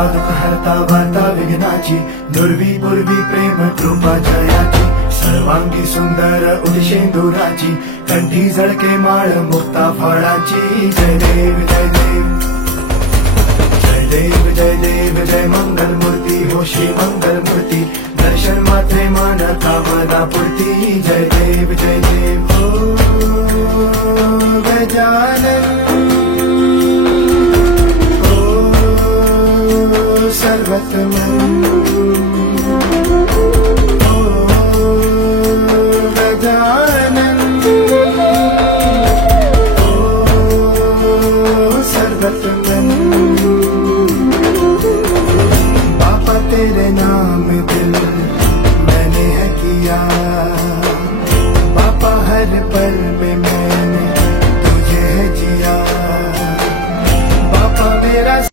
हरता दुःख हरता वार्ता विघ्नाची, दुर्वी पूर्वी प्रेम कृपा जयाची, सर्वांगी सुंदर उदिशेंदुराची, कंठी झळके माळ मुक्ता फळाची. जय देव जय देव जय देव जय देव जय मंगल मूर्ती हो श्री मंगल मूर्ती, दर्शन मात्रे मान कामना पूर्ती. जय देव हो गजानन हो सर्वतमन.